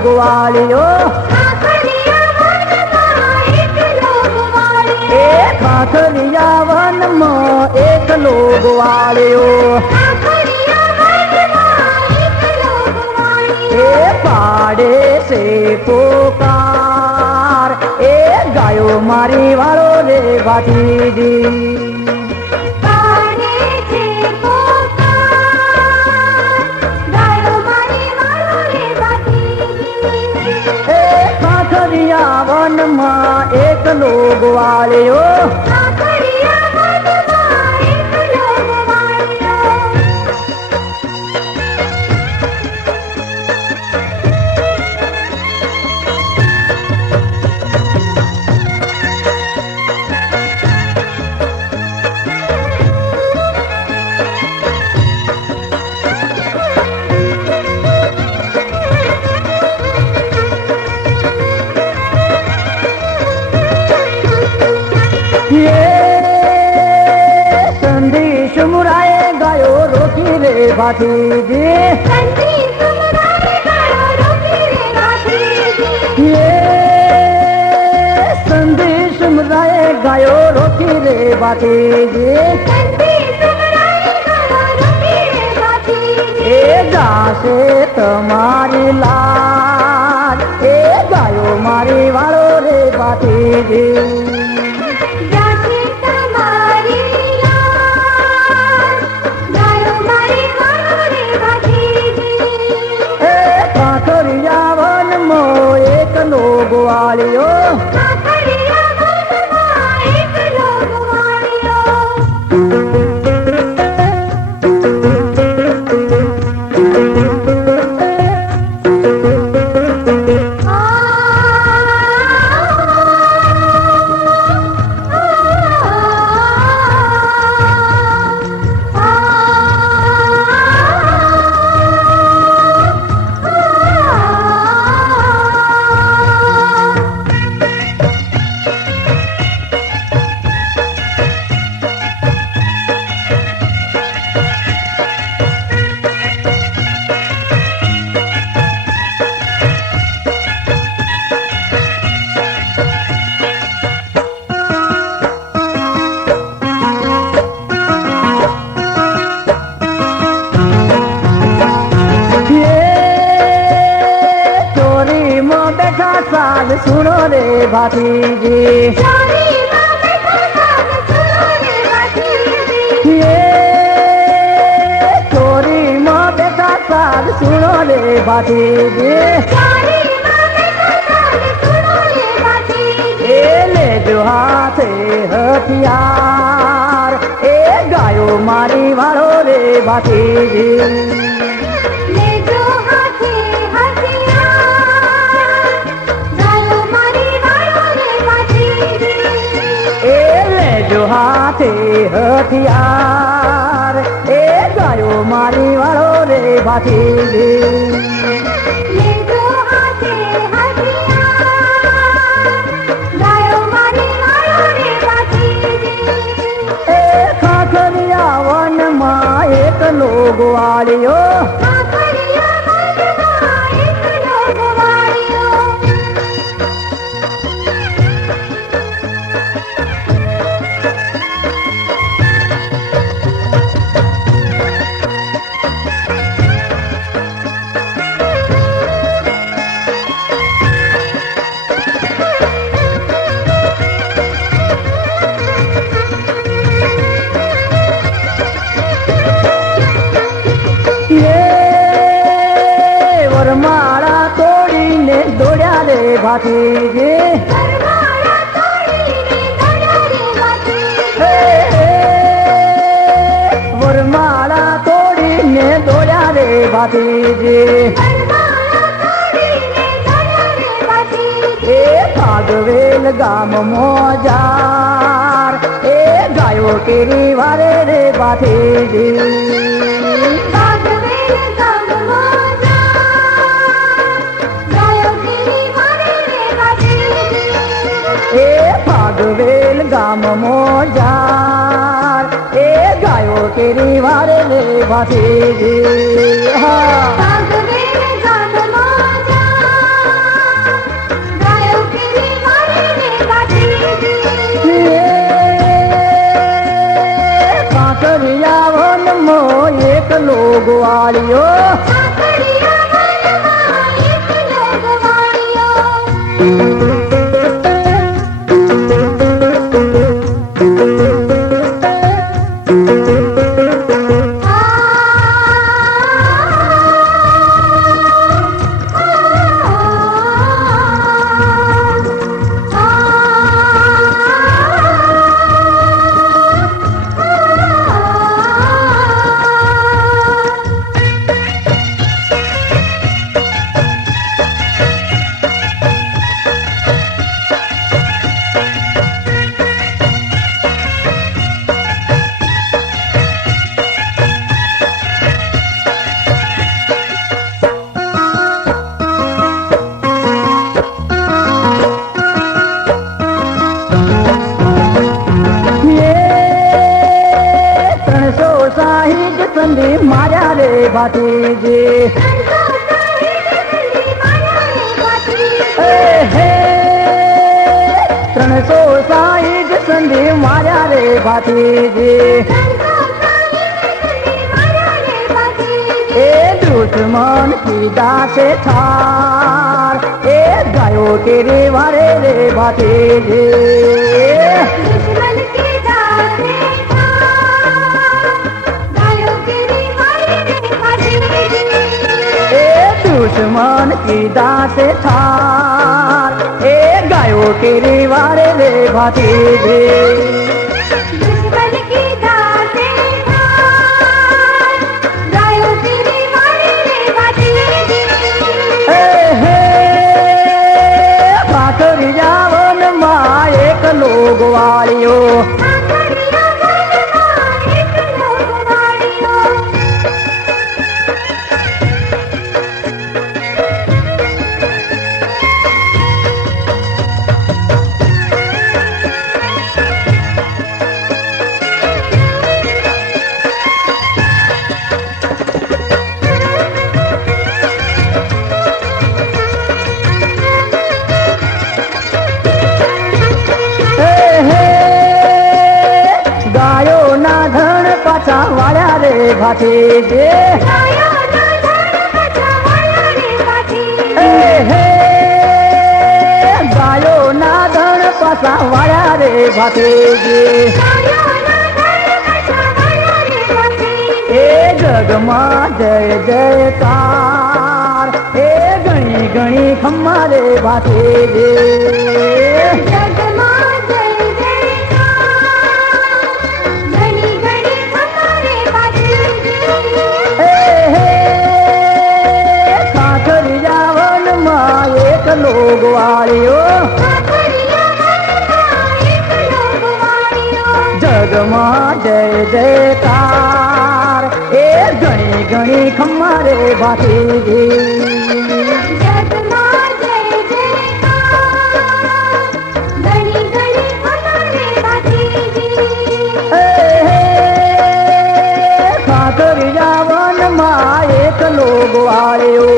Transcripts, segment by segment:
વાળ્યો એ ખાખરિયા વનમાં એક લોગ વાળ્યો એ પાડે છે પોકાર એ ગાયો મારી વાળો રે ભાતીજી વનમાં એક લોગ વાળ્યો संदेश मुराए गायो रोकी रे भातीजी ये संदेश मुराए गायो रोकी रे भातीजी ए गासे तुम्हारी लाज ए गायो मारी वालो रे भातीजी लोग वालियो साल सुनो रे भातीजी ये चोरी माँ बेटा साल सुनो रे भातीजी ए ले जो हाथे हथियार ए गायो मारी वालो रे भातीजी हाथे हथियार ए गायो मारी वालो रे भातीजी ए खाखरिया वनमा एक लोग वालियो वरमाला तोड़ीने दौड़्या रे भातीजी वरमाला तोड़ीने दौड़्या रे भातीजी ए भागवेल गाम मोजार ए गायो केरी वारे रे भातीजी भागवेल गाम मोजार ए गायो केरी वारे रे भातीजी भागवेल गाम मोजार लोगवाड़ियो संधी माया रे भातीजी हे 360 संधी माया रे भातीजी ए दुश्मन की दासे थार ए गायो तेरे वारे रे भातीजी दुश्मन की दास थार ए गायो तेरे वारे रे भातीजी दुश्मन की दास थार गायो तेरे वारे रे भातीजी हे पाथरी जावन मां एक लोगवाड़ियो वाया रे भातीजी गायो ना धन पासा वाया रे भातीजी ए जगमा जय जयकार ए गणी गणी खम्मा रे भातीजी लोगवाड़ियो जगमा जय जयकार ए गणी गणी खम्मा रे भातीजी जगमा जय जयकार गणी गणी खम्मा रे भातीजी खाकरी जावन मां एक लोगवाड़ियो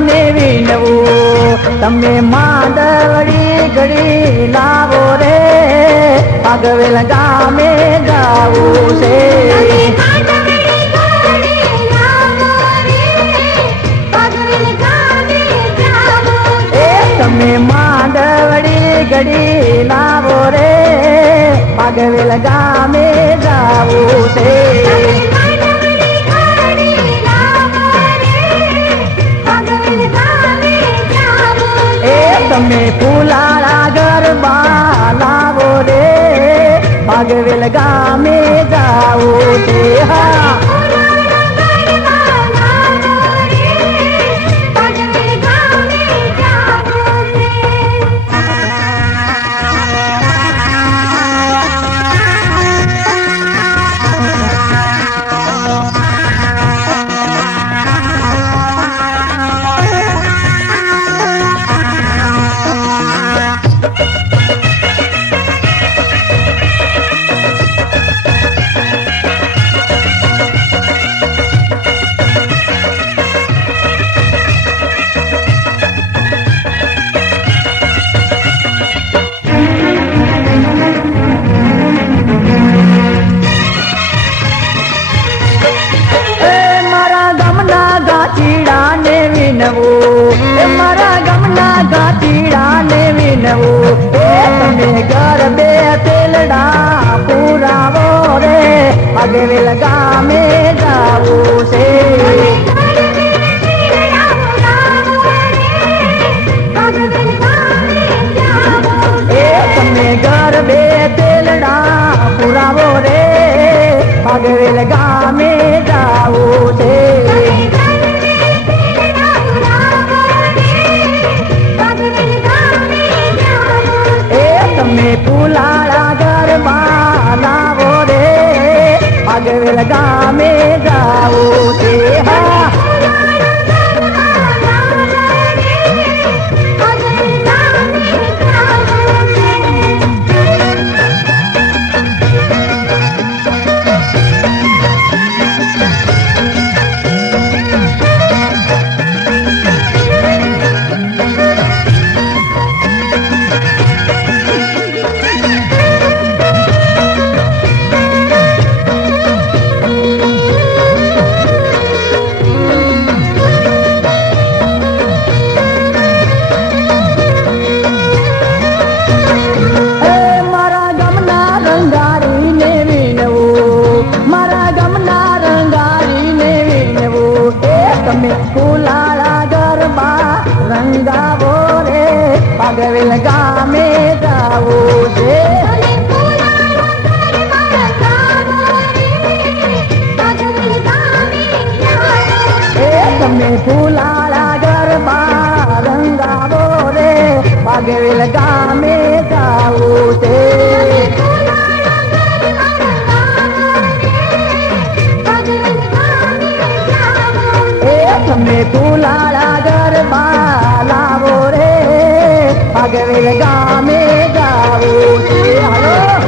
ને વિનવું તમે માંડવડી ઘડી લાવો રે ભાગવેલ ગામે જાવું છે તમે માંડવડી ઘડી લાવો રે ભાગવેલ ગામે જાવું છે તમે ફૂલાળા ગરબા લાવો રે ભાગવેલ ગામે જાવો છે હા મારા ગામના ગાંઠીડા ને વિનવું તમે ઘર બે તેલડા પુરાવો રે ભાગવેલ ગામે જાવું છે તમે ઘર બે તેલડા પુરાવો રે ભાગવેલ ગામે જાવું છે તમે ફૂલાળા ગરબા લાવો રે ભાગવેલ ગામે જાવું છે હા તમે ફૂલાળા ગરબા રંગાવો રે ભાગવેલ ગામે જાવું છે તમે ફૂલાળા ગરબા રંગાવો રે ભાગવેલ ગામે જાવું છે તમે ફૂલાળા ગરબા લાવો રે ભાગવેલ ગામે જાવું છે હાલો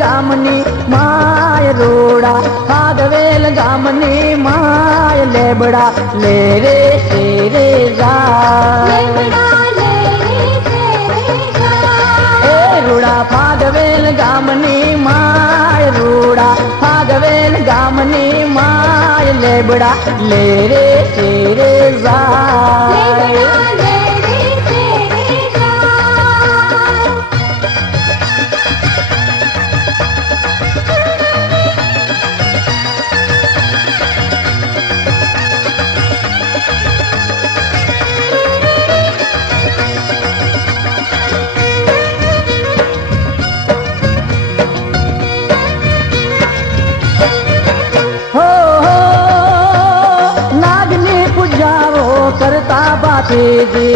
ગામની માય રોડા ભાગવેલ ગામની માય લેબડા લે રે શેરે જા એ રૂડા ભાગવેલ ગામની માય રૂડા ભાગવેલ ગામની માય લેબડા લે રે શેરે જા करता बातें जे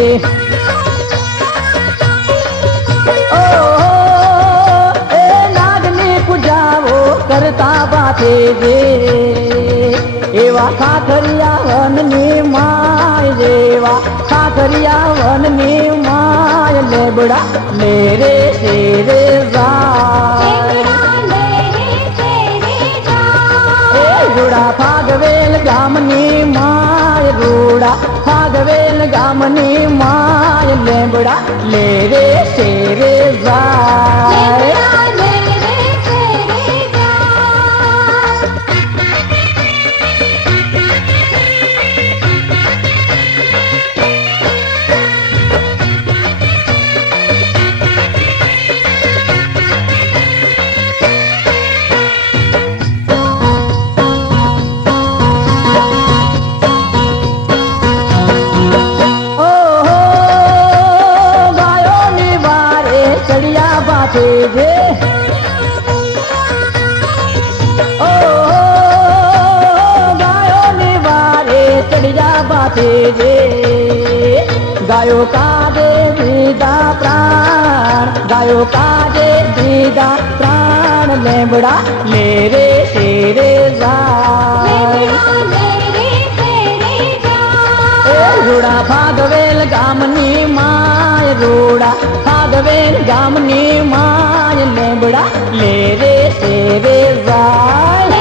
ओ ए नागनी पूजाओ करता बातें जे एवा खाखरिया वननी माय जेवा खाखरिया वननी माय लेबड़ा ले रे शेरे रूड़ा भागवेल गामनी माय रूड़ा भागवेल गामनी माय लेबड़ा ले रे शेरे जाय जे ओ गायो निवारे चढ़िया बाते जे गायो काजे दीदा प्राण गायो काजे दीदा प्राण लेबड़ा ले रे शेरे रूड़ा भागवेल गामनी माय रूड़ा भागवेल गामनी माय लेबड़ा ले रे शेरे जाय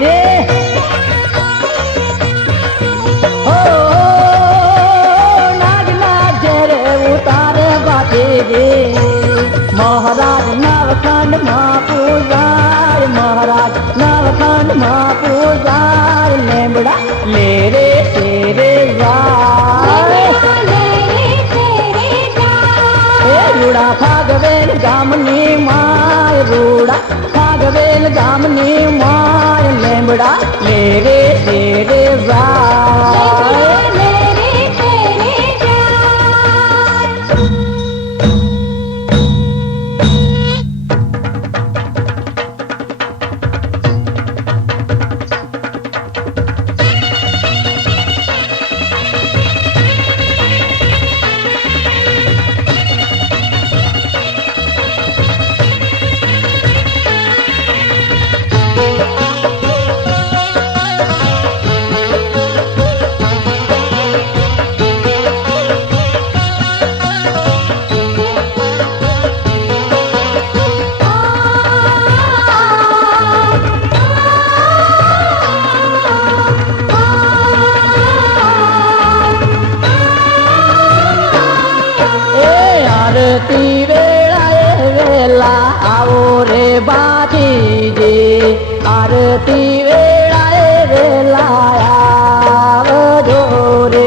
जे ओ नागना जरे उतारे बाटे जे महाराज नवखंड महापूजाय महाराज नवखंड महापूजाय लेबड़ा ले रे शेरे रूड़ा भागवेल गामनी माय रूड़ा भागवेल गामनी माय लेबड़ा ले रे शेरे जाय आरती वेळाए वेला आओ रे बाजी जे आरती वेळाए वेला आवजो रे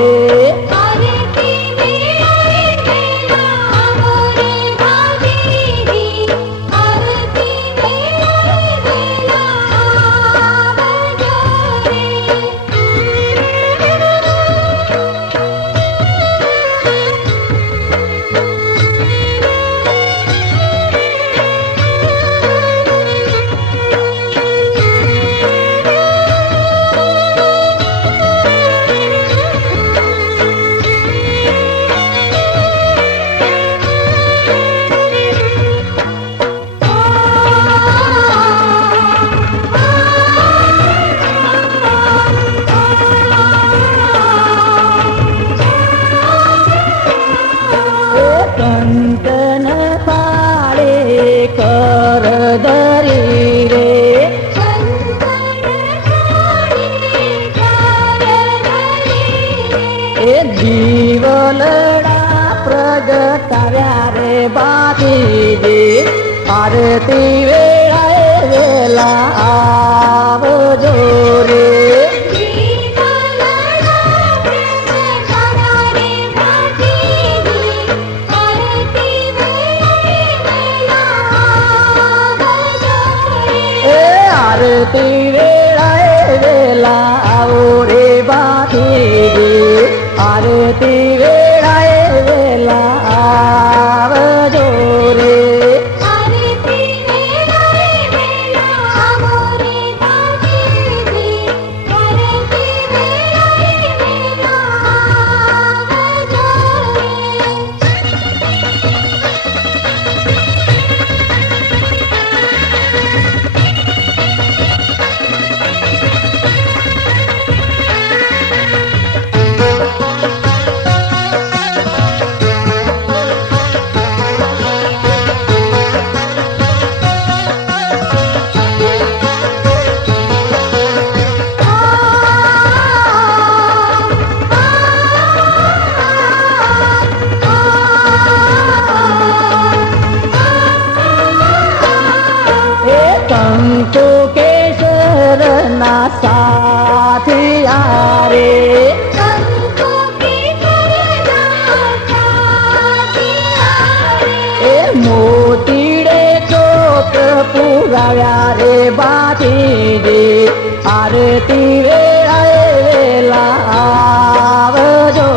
આરતી વેળાએ વેલા આવજો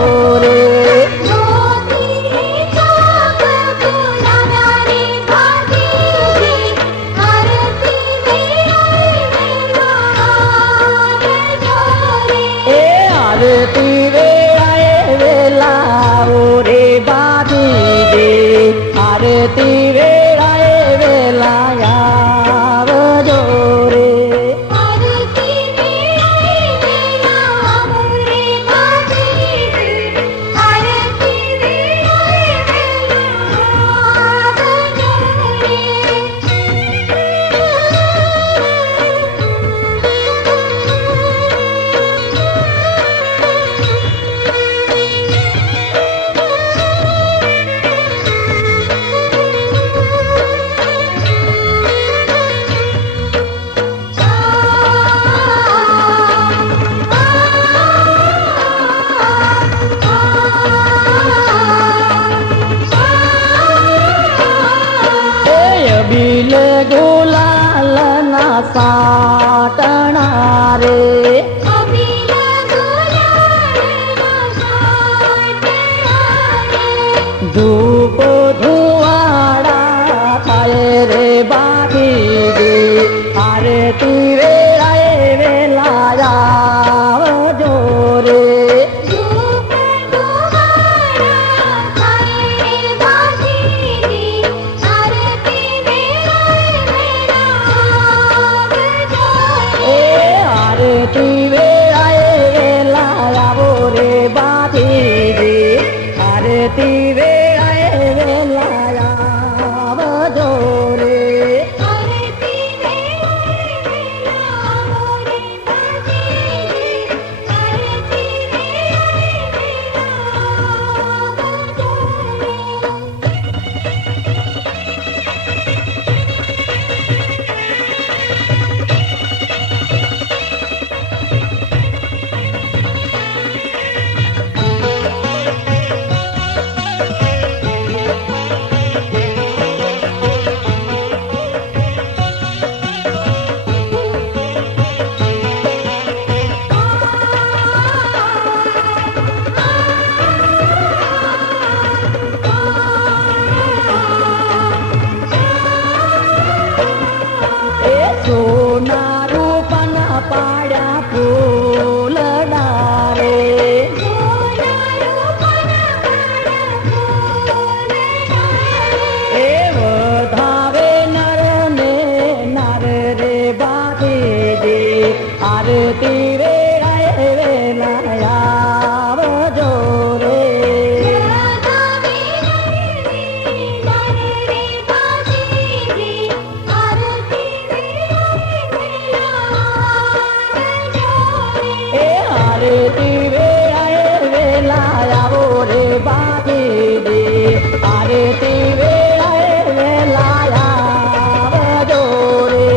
રે. આરતી વેળાએ વેલા આવો રે બાપીજી. આરતી વેળાએ વેલા આવજો રે. બીલ ગુલાલ ના સાટણા રે. ધૂપ ધુવાડા થાય રે બાપીજી. આરતી વેળાએ વેલા આવજો રે. આરતી વેળાએ વેલા આવો રે બાપીજી. આરતી વેળાએ વેલા આવજો રે. સોના રૂપના પાડ્યા ફૂલડા રે. એ વધાવે નર ને નર રે બાપીજી. આરતી વેળાએ વેલા આવજો રે. આરતી વેળાએ વેલા આવો રે બાપીજી. આરતી વેળાએ વેલા આવજો રે.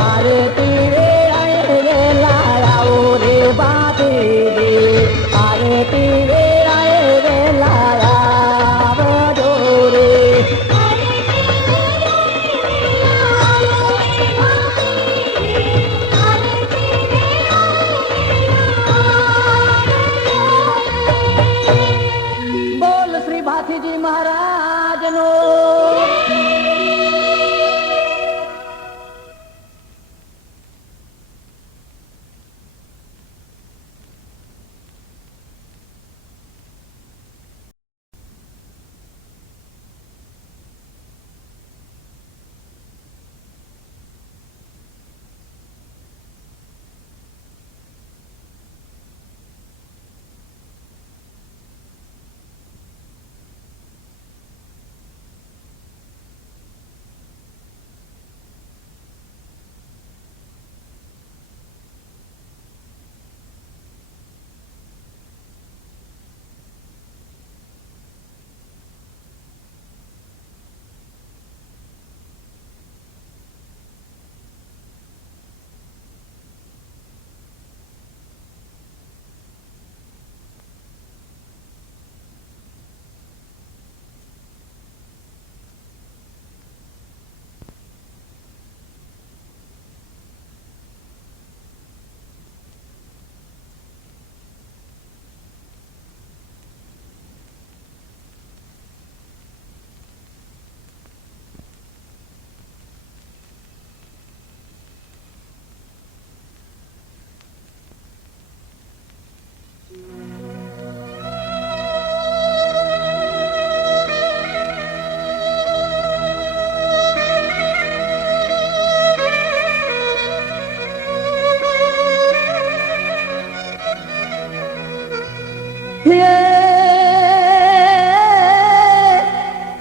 આરતી વેળાએ વેલા આવો રે બાપીજી. આરતી વેળાએ વેલા આવજો રે. બોલ શ્રી ભાથીજી મહારાજનો.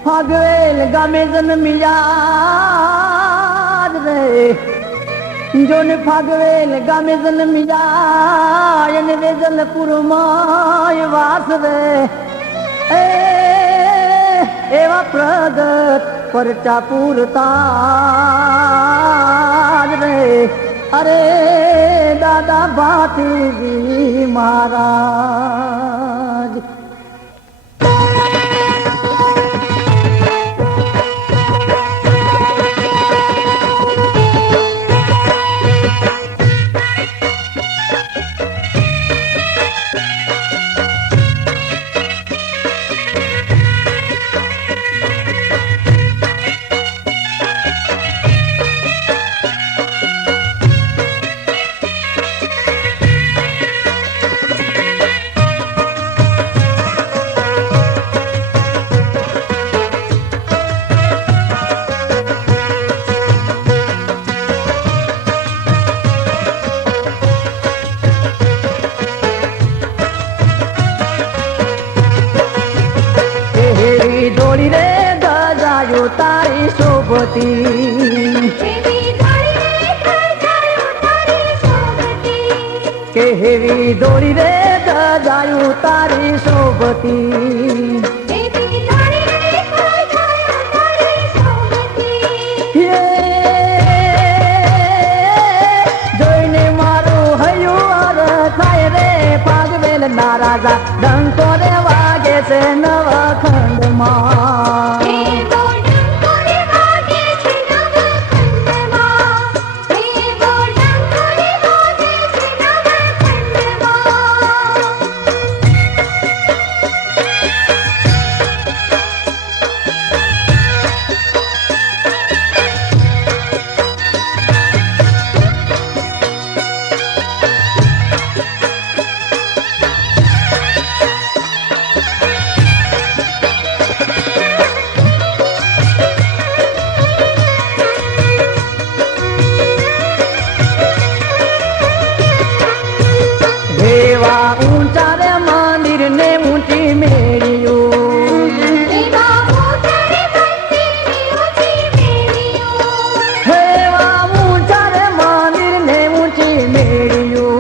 ફાગવેલ ગામે જન્મિયા રે જોને ફાગવેલ ગામે જન્મિયા એને વેજલપુરમાં વાસ રે એવા પ્રગટ પરચા પૂરતા રે અરે દાદા ભાતીજી મહારાજ દોડી રે ગજાયો તારી શોભતી કેવી દોડી રે ગજાયો તારી શોભતી જોઈને મારું હૈયું થાય રે ફાગવેલ ના રાજા ડંકો રે વાગે છે નવખંડમાં ઊંચા રે મંદિર ને ઊંચી મેળ્યું હેવા ઊંચા રે મંદિર ને ઊંચી મેળ્યું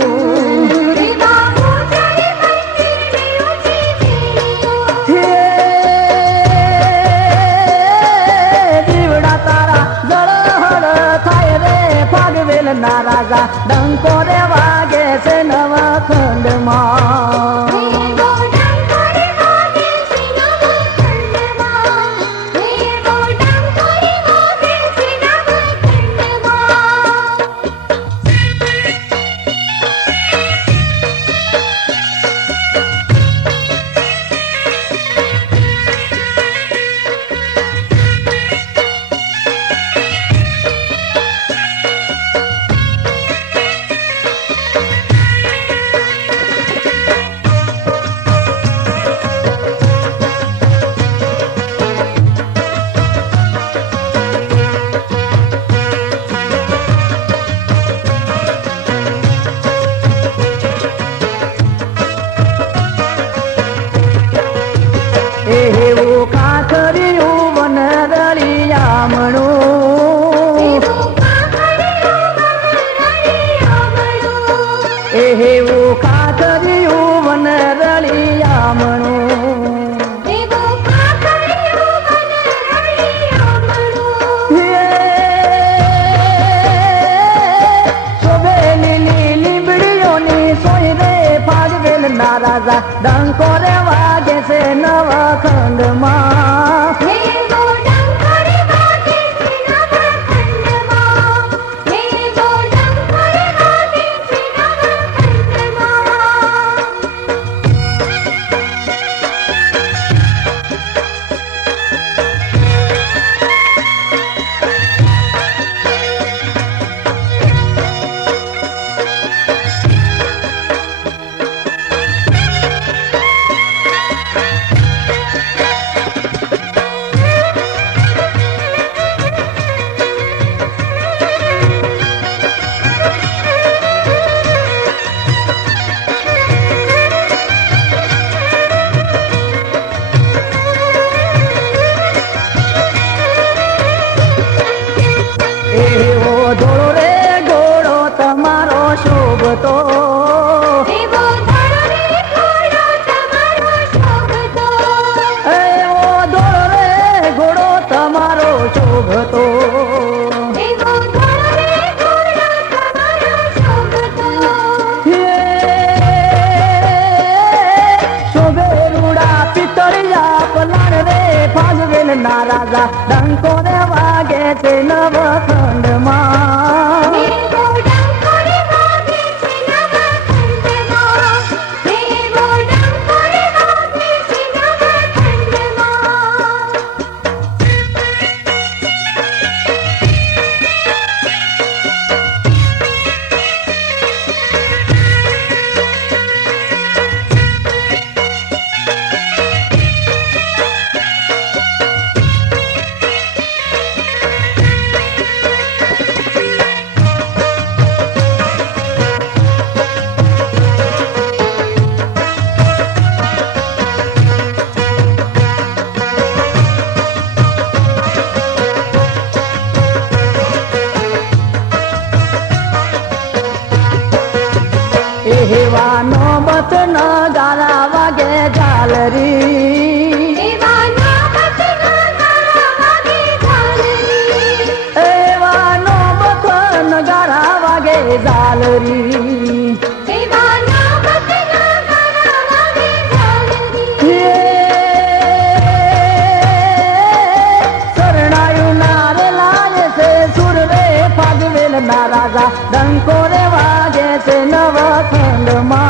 દીવડા તારા જળહળ થાય રે ફાગવેલ ના રાજા ડંકો રે વાગે છે નવખંડમાં એવું કાંકરિયું વનરળિયામણું એવું કાંકરિયું વનરળિયામણું શોભેલી લીમડીઓની સોય રે ફાગવેલ ના રાજા ડંકો રે વાગે છે નવખંડમાં વેલના રાજા ડંકો રે વાગે છે નવખંડમાં એવાનો બત ન ગારા વાગે ઝાલરી એવાનો બત ન ગારા વાગે ઝાલરી શરણાયું નારે લાય છે સુર રે ફાગવેલ ના રાજા ડંકો રે વાગે છે નવખંડમાં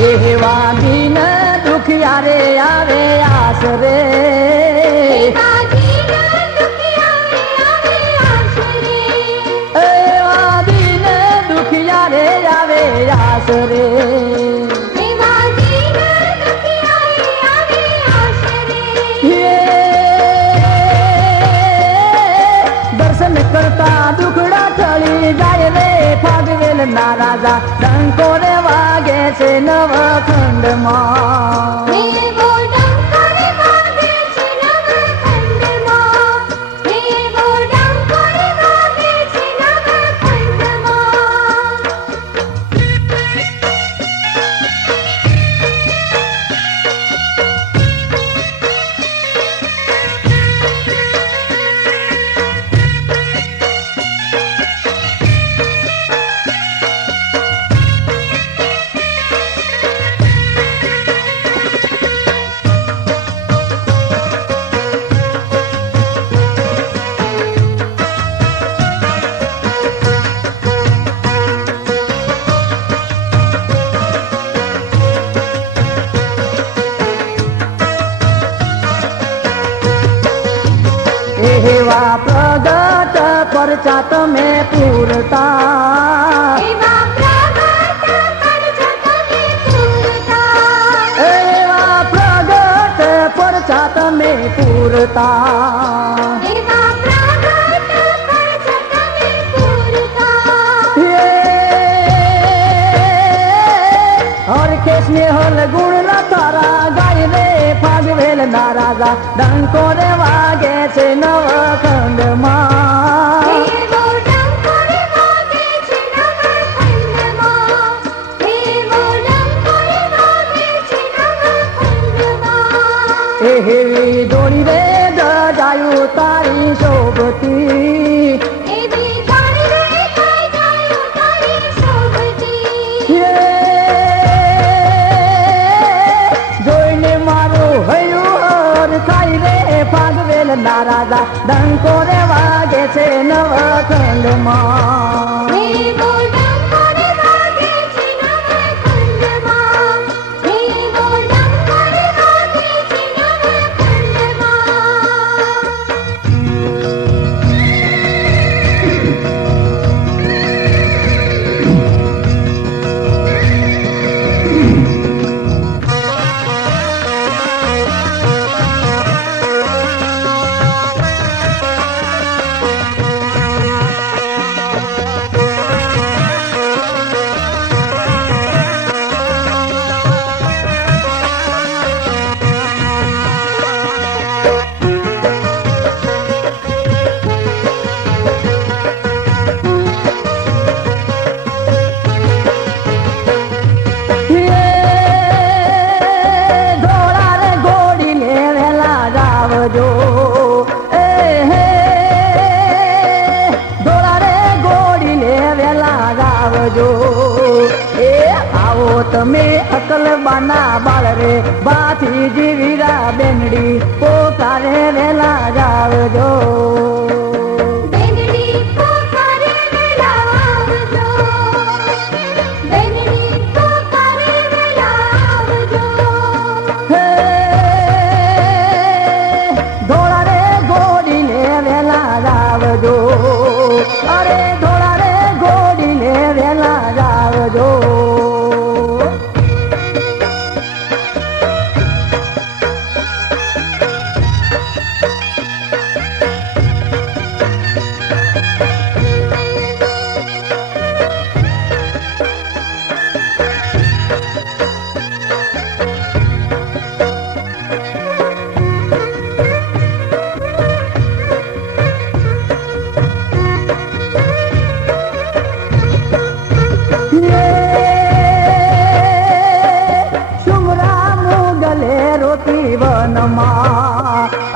એવા દિન દુખિયા રે આવે આશરે એવા દિન દુખિયા રે આવે આશરે દર્શન કરતા દુખડા ટળી જાય રે ફાગવેલ ના રાજા ડંકો રે વાગે છે નવખંડમાં એવા પ્રગટ પરચા તમે પૂરતા એવા પ્રગટ પરચા તમે પૂરતા હરખે સ્નેહલ ગુણ તારા ગાય રે ફાગવેલ ના રાજા ડંકો રે વાગે છે નવખંડમાં એવી દોડી રે દજાયું તારી શોભતી જોઈને મારું હૈયું થાય રે ફાગવેલ ના રાજા ડંકો રે વાગે છે નવખંડમાં તમે અકલ બાના બાળ રે બાથી વીરા બેનડી પોકારે વેલા જાવજો અરે ધોળા રે ગોડી લે વેલા જાવજો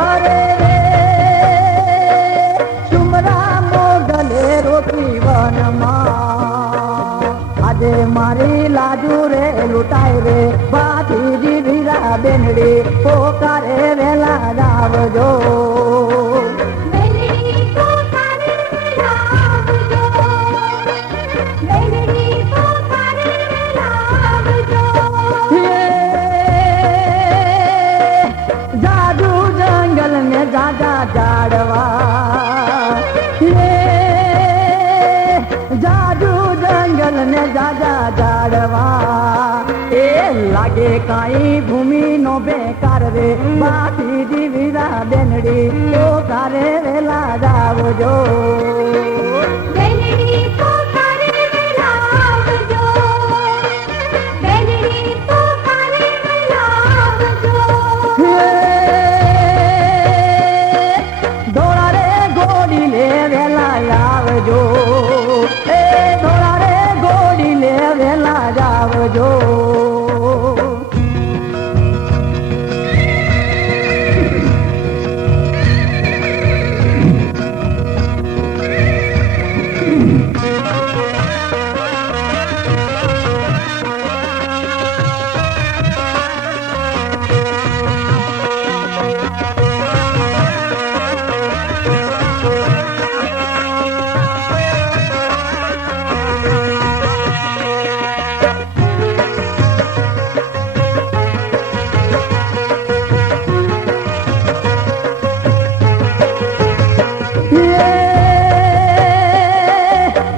અરે રે સુમરા મોગલે રોકી વનમાં આજે મારી લાજુ રે લૂંટાય રે બાથી વીરા બેનડી પોકારે વેલા જાવજો જાજા જાડવા જાજુ જંગલ ને જાજા જાડવા એ લાગે કાઈ ભૂમિ નો બેકાર રે બાથી વીરા બેનડી પોકારે વેલા જાવજો એ ધોળા રે ગોડી લે વેલા જાવજો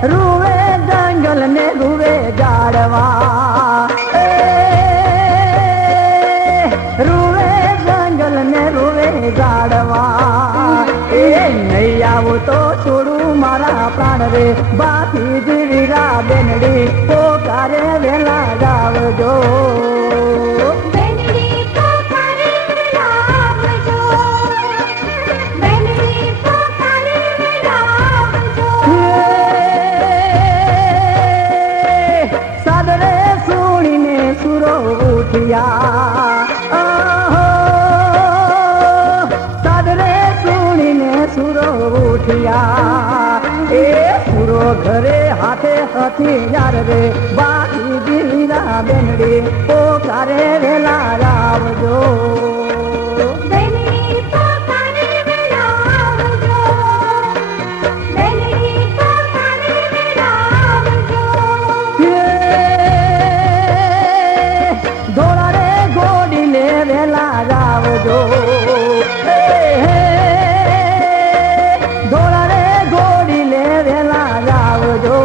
રૂવે જંગલ ને રૂવે જાડવા રૂવે જંગલ ને રૂવે જાડવા એ નહીં આવું તો છોડું મારા પ્રાણ રે બાથી વીરા બેનડી પોકારે વેલા જાવજો સાદરે સુણીને સુરો ઉઠિયા એ સુરો ઘરે હાથે હથિયાર રે બાકી વીરા બેનડી પોકારે વેલા જાવજો વેલા જાવજો ધોળા રે ગોડી લે વેલા જાવજો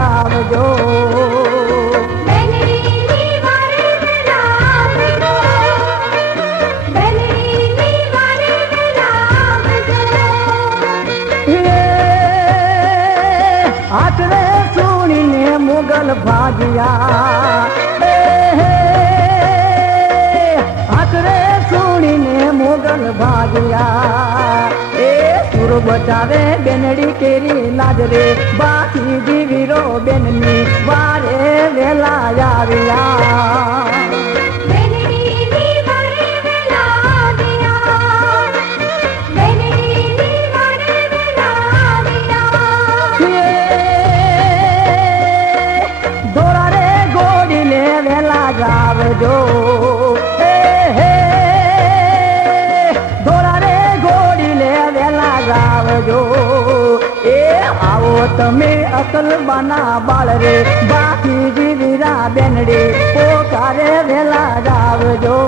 આવજો. આટલે સુણીને મુગલ ભાગ્યા, આટલે સુણીને મુગલ ભાગ્યા. એ સુર બચાવે બેનડી કેરી લાજ રે, બાકી જીવીરો બેનની વારે વેલા આવ્યા. આવજો ધોરા રે ઘોડી લે વેલા જાવજો. એ આવો તમે અસલ બાના બાળ રે, બાકી જીવીરા બેનડી પોકારે વેલા જાવજો.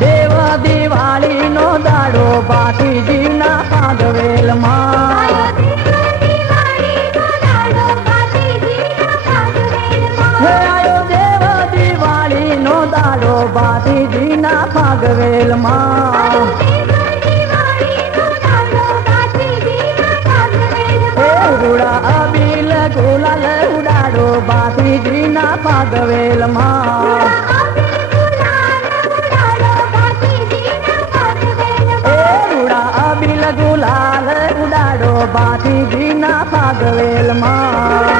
દેવ દિવાળી નો દાડો બાતીજીના ભાગવેલમાં. આયો દેવ દિવાળી નો દાડો બાતીજીના ભાગવેલમાં. રૂડા અબીલ ગુલાલ ઉડાડો બાતીજીના ભાગવેલમાં. ગુલાલ ઉડાડો બાતીજીના ભાગવેલમાં.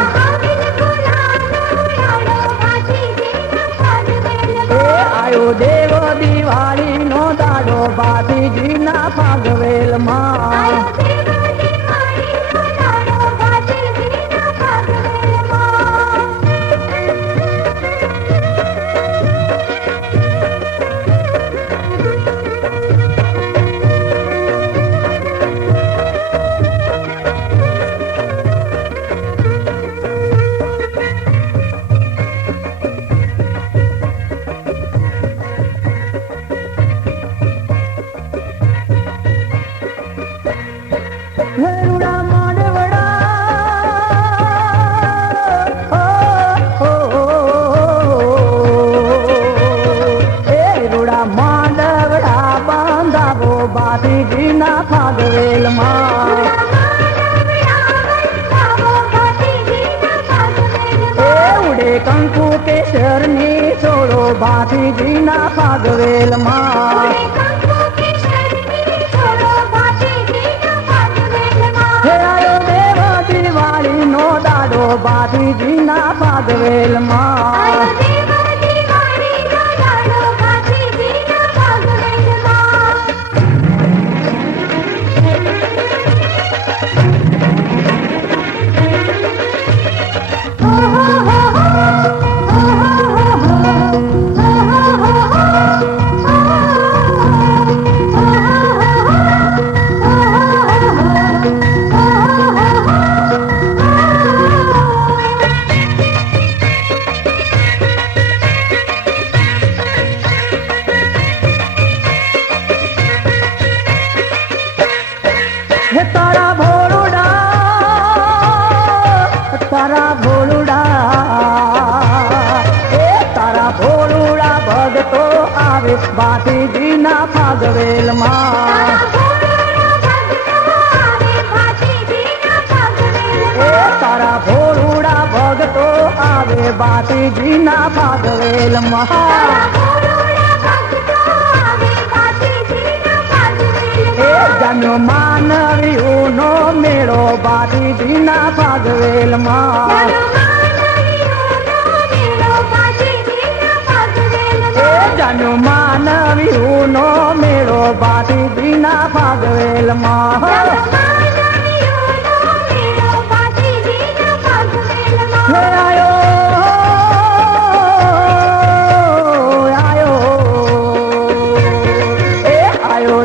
એ આયો દેવ દિવાળી નો દાડો બાતીજીના ભાગવેલમાં. બાતીજીના ભાગવેલમાં. ઉડે કંકુ કેસરની છોડો બાતીજીના ભાગવેલમાં. હે આયો દેવ દિવાળી નો દાડો બાતીજીના ભાગવેલમાં. તારા ભોળુડા એ તારા ભોળુડા ભગતો આવે બાતીજીના ભાગવેલમાં. એ તારા ભોળુડા ભગતો આવે બાતીજીના ભાગવેલમાં. જન્મ માનવીનો મેળો બાતી બાતીજીના ભાગવેલમાં જાન્યુ માનવીનો મેળો બાતીજીના ભાગવેલમાં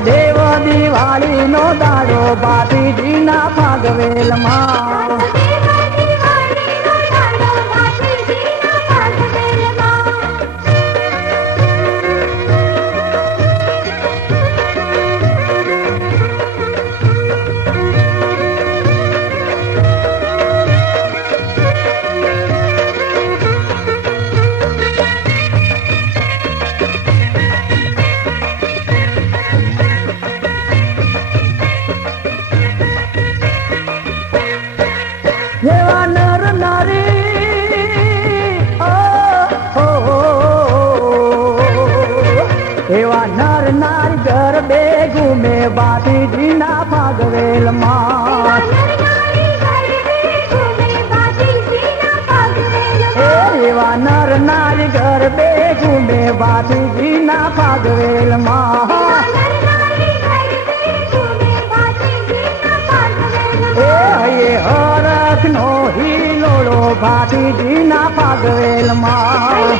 દેવ દિવાળીનો દાડો બાતીજીના ભાગવેલમાં એવા નર નારી એવા નર નારી ગરબે ઘૂમે બાતીજીના ભાગવેલમાં એવા નર નારી ગરબે ઘૂમે બાતીજીના ભાગવેલમાં હરખનો હિલોળો બાતીજીના ભાગવેલમાં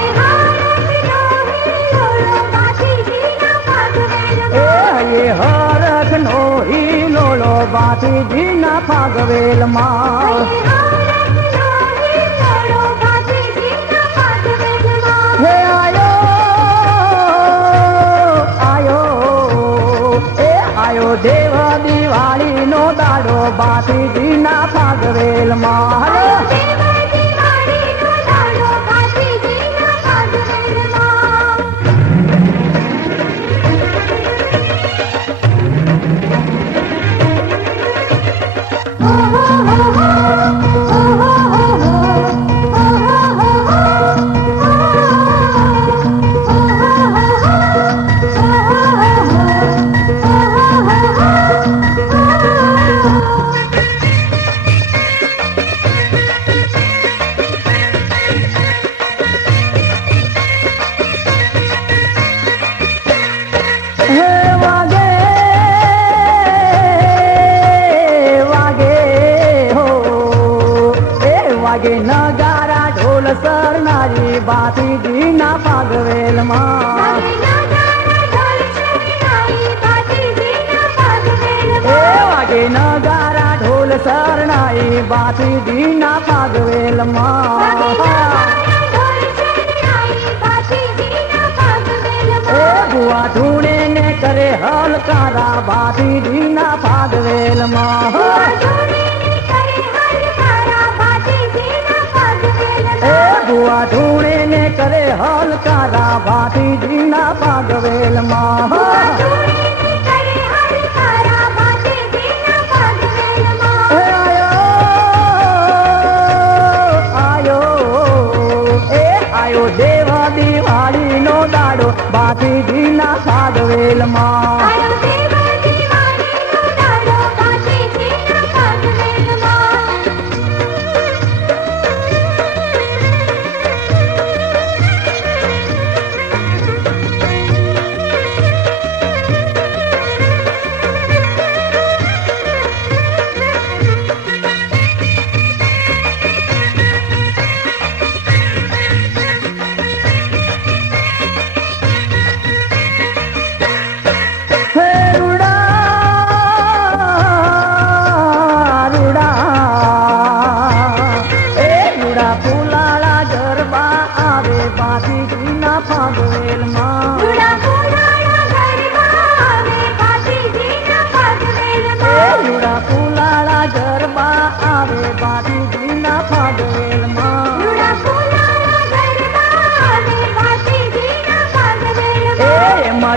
હરખનો હિલોળો બાતીજીના ભાગવેલમાં હે આયો દેવ દિવાળીનો દાડો બાતીજીના ભાગવેલમાં નગારા ઢોલ સરનારી બાતીજીના ભાગવેલમાં વાગે નગારા ઢોલ સરનારી બાતીજીના ભાગવેલમાં ભુવા ધૂણે ને કરે હલકારા બાતીજીના ભાગવેલમાં ભુવા ધૂણે ને કરે હલકારા બાતીજીના ભાગવેલમાં આયો દેવ દિવાળીનો દાડો બાતીજીના ભાગવેલમાં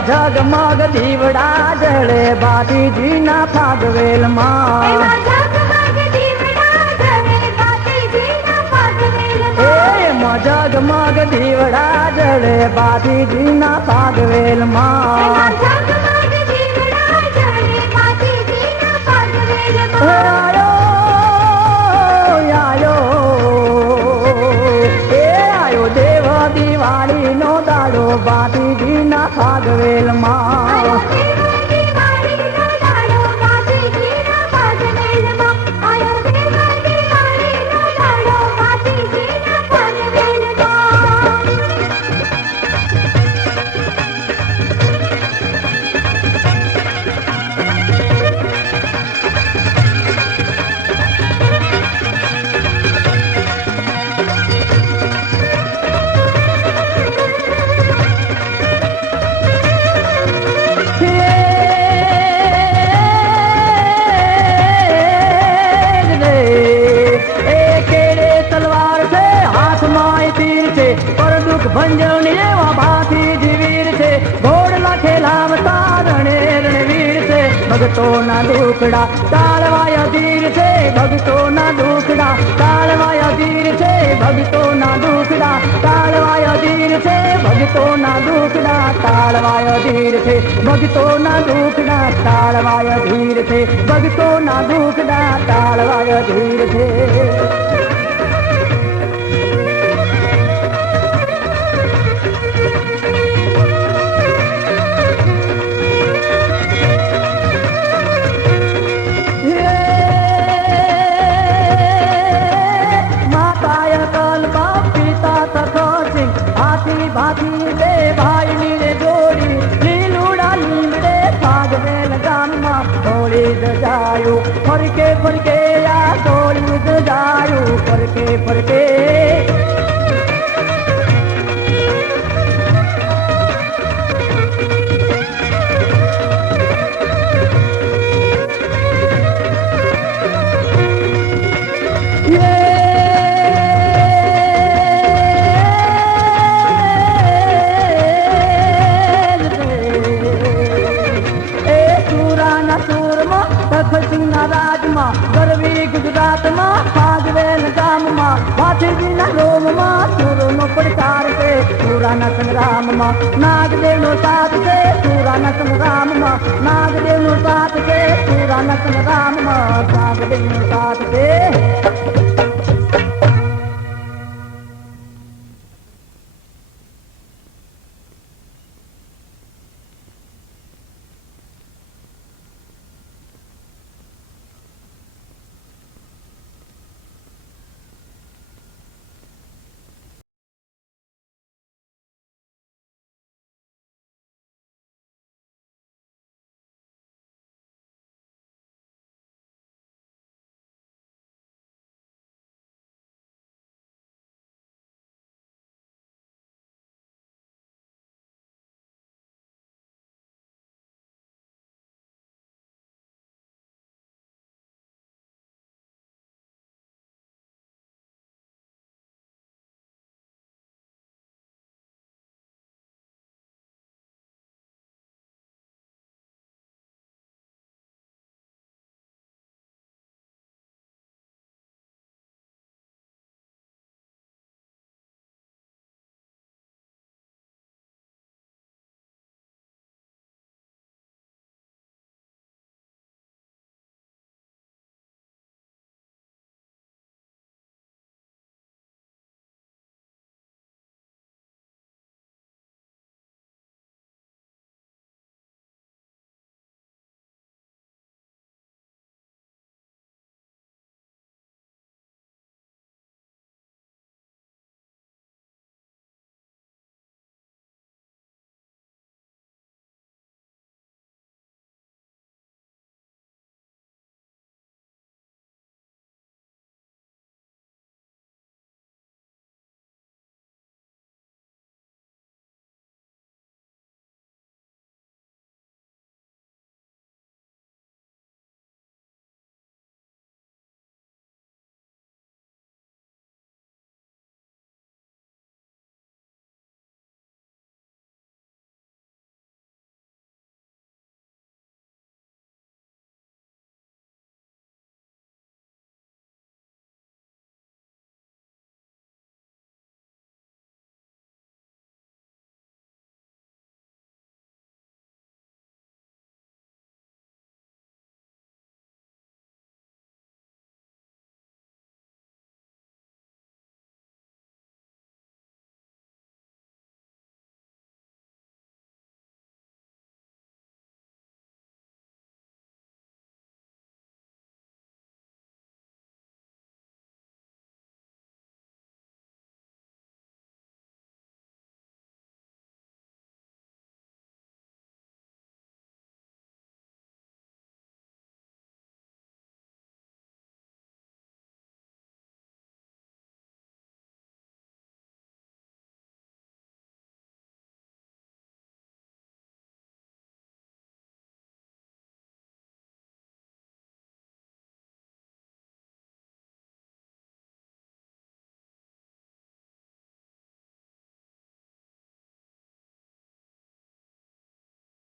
જગમગ દીવડા જળે બાતીજીના ભાગવેલમાં જગમગ દીવડા જળે બાતીજીના ભાગવેલમાં ભગતોના દુખડા ટાળવાય ધીર છે ભગતોના દુખડા ટાળવાય ધીર છે ભગતોના દુખડા ટાળવાય ધીર છે ભગતોના દુખડા ટાળવાય ધીર છે ભગતોના દુખડા ટાળવાય ધીર છે ભગતોના દુખડા ટાળવાય ધીર છે भाती दे भाई नीरे जोड़ी नीलूड़ा नीमड़े भागवेल गाम में थोड़ी जायू फरके फरके या थोड़ी जायू फरके फरके રાજમાં ગરવી ગુજરાતમાં ભાગવેલ ગામમાં ભાથીજીના રોમમાં સુરનો પડકાર છે સુરાના સંગ્રામમાં નાગદેવનો સાથ છે સુરાના સંગ્રામમાં નાગદેવનો સાથ છે સુરાના સંગ્રામમાં